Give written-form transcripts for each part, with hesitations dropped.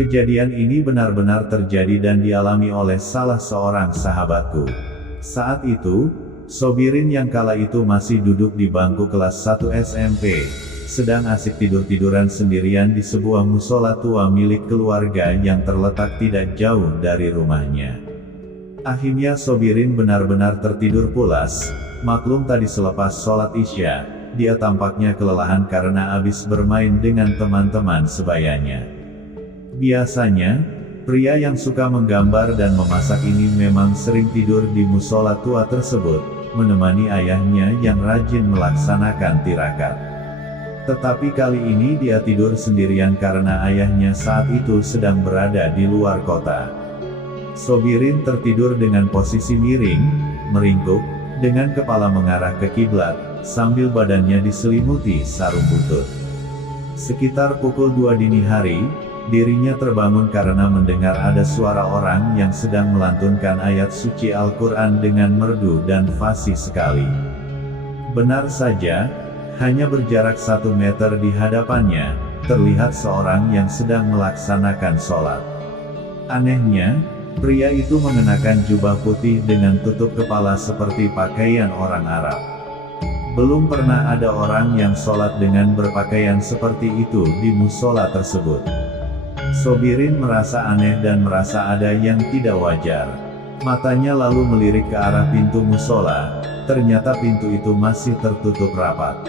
Kejadian ini benar-benar terjadi dan dialami oleh salah seorang sahabatku. Saat itu, Sobirin yang kala itu masih duduk di bangku kelas 1 SMP, sedang asik tidur-tiduran sendirian di sebuah musola tua milik keluarga yang terletak tidak jauh dari rumahnya. Akhirnya Sobirin benar-benar tertidur pulas. Maklum tadi selepas sholat Isya, dia tampaknya kelelahan karena habis bermain dengan teman-teman sebayanya. Biasanya, pria yang suka menggambar dan memasak ini memang sering tidur di musola tua tersebut, menemani ayahnya yang rajin melaksanakan tirakat. Tetapi kali ini dia tidur sendirian karena ayahnya saat itu sedang berada di luar kota. Sobirin tertidur dengan posisi miring, meringkuk, dengan kepala mengarah ke kiblat, sambil badannya diselimuti sarung butut. Sekitar pukul 2 dini hari, dirinya terbangun karena mendengar ada suara orang yang sedang melantunkan ayat suci Al-Quran dengan merdu dan fasih sekali. Benar saja, hanya berjarak 1 meter di hadapannya, terlihat seorang yang sedang melaksanakan sholat. Anehnya, pria itu mengenakan jubah putih dengan tutup kepala seperti pakaian orang Arab. Belum pernah ada orang yang sholat dengan berpakaian seperti itu di musola tersebut. Sobirin merasa aneh dan merasa ada yang tidak wajar. Matanya lalu melirik ke arah pintu musola, ternyata pintu itu masih tertutup rapat.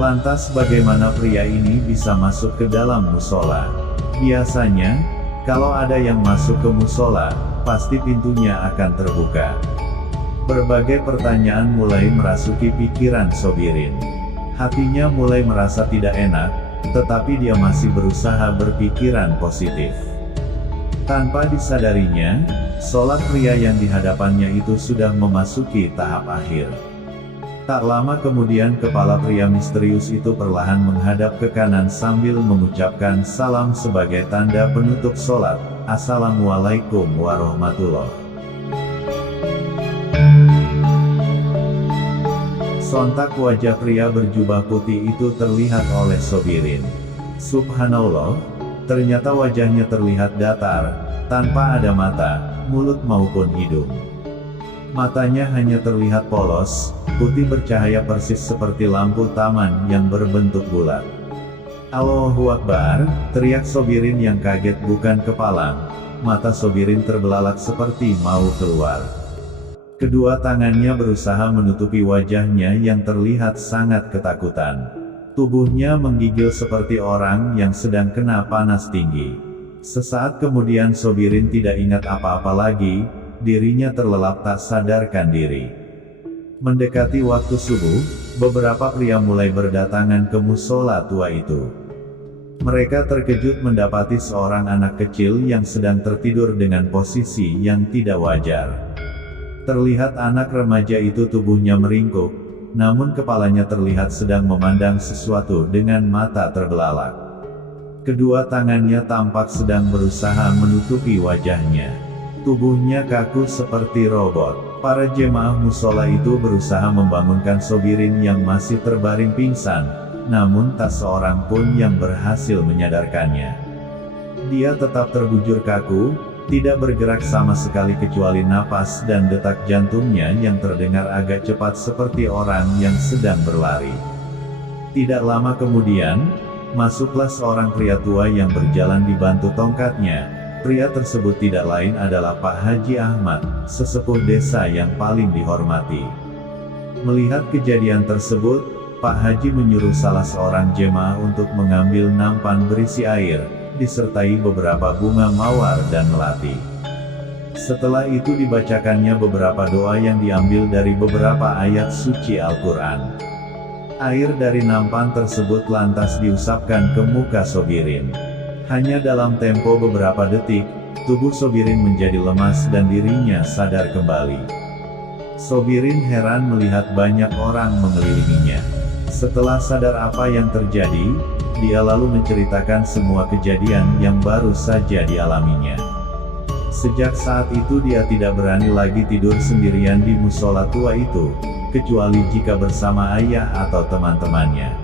Lantas bagaimana pria ini bisa masuk ke dalam musola? Biasanya, kalau ada yang masuk ke musola, pasti pintunya akan terbuka. Berbagai pertanyaan mulai merasuki pikiran Sobirin. Hatinya mulai merasa tidak enak, tetapi dia masih berusaha berpikiran positif. Tanpa disadarinya, sholat pria yang di hadapannya itu sudah memasuki tahap akhir. Tak lama kemudian kepala pria misterius itu perlahan menghadap ke kanan sambil mengucapkan salam sebagai tanda penutup sholat. Assalamualaikum warahmatullahi. Sontak wajah pria berjubah putih itu terlihat oleh Sobirin. Subhanallah, ternyata wajahnya terlihat datar, tanpa ada mata, mulut maupun hidung. Matanya hanya terlihat polos, putih bercahaya persis seperti lampu taman yang berbentuk bulat. Allahu Akbar, teriak Sobirin yang kaget bukan kepalang. Mata Sobirin terbelalak seperti mau keluar. Kedua tangannya berusaha menutupi wajahnya yang terlihat sangat ketakutan. Tubuhnya menggigil seperti orang yang sedang kena panas tinggi. Sesaat kemudian Sobirin tidak ingat apa-apa lagi, dirinya terlelap tak sadarkan diri. Mendekati waktu subuh, beberapa pria mulai berdatangan ke musola tua itu. Mereka terkejut mendapati seorang anak kecil yang sedang tertidur dengan posisi yang tidak wajar. Terlihat anak remaja itu tubuhnya meringkuk, namun kepalanya terlihat sedang memandang sesuatu dengan mata terbelalak. Kedua tangannya tampak sedang berusaha menutupi wajahnya. Tubuhnya kaku seperti robot. Para jemaah musola itu berusaha membangunkan Sobirin yang masih terbaring pingsan, namun tak seorang pun yang berhasil menyadarkannya. Dia tetap terbujur kaku, tidak bergerak sama sekali kecuali napas dan detak jantungnya yang terdengar agak cepat seperti orang yang sedang berlari. Tidak lama kemudian, masuklah seorang pria tua yang berjalan dibantu tongkatnya. Pria tersebut tidak lain adalah Pak Haji Ahmad, sesepuh desa yang paling dihormati. Melihat kejadian tersebut, Pak Haji menyuruh salah seorang jemaah untuk mengambil nampan berisi air, disertai beberapa bunga mawar dan melati. Setelah itu dibacakannya beberapa doa yang diambil dari beberapa ayat suci Al-Quran. Air dari nampan tersebut lantas diusapkan ke muka Sobirin. Hanya dalam tempo beberapa detik, tubuh Sobirin menjadi lemas dan dirinya sadar kembali. Sobirin heran melihat banyak orang mengelilinginya. Setelah sadar apa yang terjadi, dia lalu menceritakan semua kejadian yang baru saja dialaminya. Sejak saat itu dia tidak berani lagi tidur sendirian di musola tua itu, kecuali jika bersama ayah atau teman-temannya.